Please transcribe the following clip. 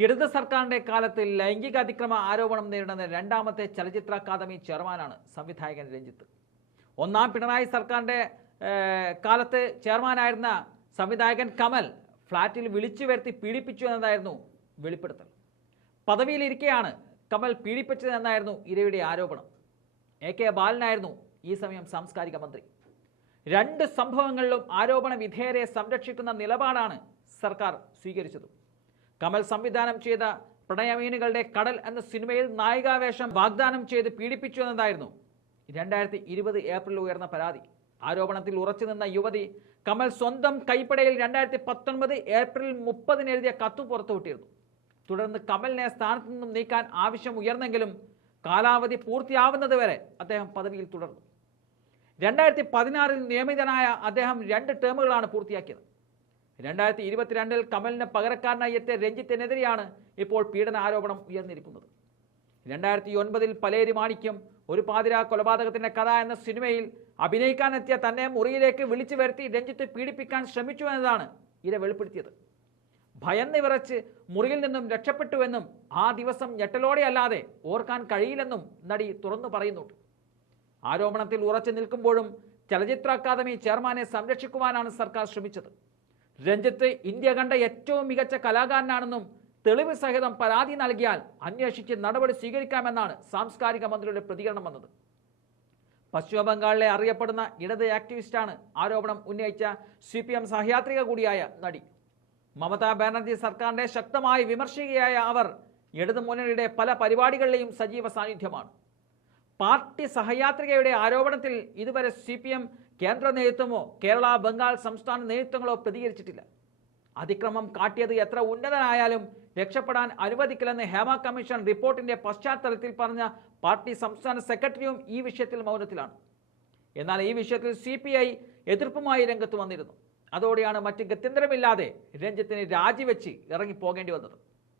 ഇടത് സർക്കാരിന്റെ കാലത്ത് ലൈംഗിക അതിക്രമ ആരോപണം നേരിടുന്ന രണ്ടാമത്തെ ചലച്ചിത്ര അക്കാദമി ചെയർമാനാണ് സംവിധായകൻ രഞ്ജിത്ത്. ഒന്നാം പിണറായി സർക്കാരിന്റെ കാലത്ത് ചെയർമാനായിരുന്ന സംവിധായകൻ കമൽ ഫ്ളാറ്റിൽ വിളിച്ചു വരുത്തി പീഡിപ്പിച്ചു എന്നതായിരുന്നു വെളിപ്പെടുത്തൽ. പദവിയിലിരിക്കെയാണ് കമൽ പീഡിപ്പിച്ചതെന്നായിരുന്നു ഇരയുടെ ആരോപണം. എ കെ ബാലനായിരുന്നു ഈ സമയം സാംസ്കാരിക മന്ത്രി. രണ്ട് സംഭവങ്ങളിലും ആരോപണ വിധേയരെ സംരക്ഷിക്കുന്ന നിലപാടാണ് സർക്കാർ സ്വീകരിച്ചത്. കമൽ സംവിധാനം ചെയ്ത പ്രണയമീനുകളുടെ കടൽ എന്ന സിനിമയിൽ നായികാവേഷം വാഗ്ദാനം ചെയ്ത് പീഡിപ്പിച്ചു എന്നതായിരുന്നു രണ്ടായിരത്തി ഇരുപത് ഏപ്രിൽ ഉയർന്ന പരാതി. ആരോപണത്തിൽ ഉറച്ചു നിന്ന യുവതി കമൽ സ്വന്തം കൈപ്പടയിൽ രണ്ടായിരത്തി പത്തൊൻപത് ഏപ്രിൽ മുപ്പതിന് എഴുതിയ കത്ത് പുറത്തുവിട്ടിരുന്നു തുടർന്ന് കമലിനെ സ്ഥാനത്തു നിന്നും നീക്കാൻ ആവശ്യം ഉയർന്നെങ്കിലും കാലാവധി പൂർത്തിയാവുന്നത് വരെ അദ്ദേഹം പദവിയിൽ തുടർന്നു. രണ്ടായിരത്തി പതിനാറിൽ നിയമിതനായ അദ്ദേഹം രണ്ട് ടേമുകളാണ് പൂർത്തിയാക്കിയത്. രണ്ടായിരത്തി ഇരുപത്തിരണ്ടിൽ കമലിന് പകരക്കാരനായി എത്തിയ രഞ്ജിത്തിനെതിരെയാണ് ഇപ്പോൾ പീഡന ആരോപണം ഉയർന്നിരിക്കുന്നത്. രണ്ടായിരത്തി ഒൻപതിൽ പലേരി മാണിക്യം ഒരു പാതിര കൊലപാതകത്തിന്റെ കഥ എന്ന സിനിമയിൽ അഭിനയിക്കാനെത്തിയ തന്നെ മുറിയിലേക്ക് വിളിച്ചു വരുത്തി രഞ്ജിത്ത് പീഡിപ്പിക്കാൻ ശ്രമിച്ചു എന്നതാണ് ഇര വെളിപ്പെടുത്തിയത്. ഭയന്ന് വിറച്ച് മുറിയിൽ നിന്നും രക്ഷപ്പെട്ടുവെന്നും ആ ദിവസം ഞെട്ടലോടെ അല്ലാതെ ഓർക്കാൻ കഴിയില്ലെന്നും നടി തുറന്നു പറയുന്നുണ്ട്. ആരോപണത്തിൽ ഉറച്ചു നിൽക്കുമ്പോഴും ചലച്ചിത്ര അക്കാദമി ചെയർമാനെ സംരക്ഷിക്കുവാനാണ് സർക്കാർ ശ്രമിച്ചത്. രഞ്ജിത്ത് ഇന്ത്യ കണ്ട ഏറ്റവും മികച്ച കലാകാരനാണെന്നും തെളിവ് സഹിതം പരാതി നൽകിയാൽ അന്വേഷിച്ച് നടപടി സ്വീകരിക്കാമെന്നാണ് സാംസ്കാരിക മന്ത്രിയുടെ പ്രതികരണം വന്നത്. പശ്ചിമ ബംഗാളിലെ അറിയപ്പെടുന്ന ഇടത് ആക്ടിവിസ്റ്റാണ് ആരോപണം ഉന്നയിച്ച സി പി എം സഹയാത്രിക കൂടിയായ നടി. മമതാ ബാനർജി സർക്കാരിന്റെ ശക്തമായി വിമർശിക്കുകയായ അവർ ഇടതു മുന്നണിയുടെ പല പരിപാടികളിലെയും സജീവ സാന്നിധ്യമാണ്. പാർട്ടി സഹയാത്രികയുടെ ആരോപണത്തിൽ ഇതുവരെ സി പി എം കേന്ദ്ര നേതൃത്വമോ കേരള ബംഗാൾ സംസ്ഥാന നേതൃത്വങ്ങളോ പ്രതികരിച്ചിട്ടില്ല. അതിക്രമം കാട്ടിയത് എത്ര ഉന്നതനായാലും രക്ഷപ്പെടാൻ അനുവദിക്കില്ലെന്ന് ഹേമ കമ്മീഷൻ റിപ്പോർട്ടിന്റെ പശ്ചാത്തലത്തിൽ പറഞ്ഞ പാർട്ടി സംസ്ഥാന സെക്രട്ടറിയും ഈ വിഷയത്തിൽ മൗനത്തിലാണ്. എന്നാൽ ഈ വിഷയത്തിൽ സി പി ഐ എതിർപ്പുമായി രംഗത്ത് വന്നിരുന്നു. അതോടെയാണ് മറ്റ് ഗത്യന്തരമില്ലാതെ രഞ്ജിത്തിന് രാജിവെച്ച് ഇറങ്ങിപ്പോകേണ്ടി വന്നത്.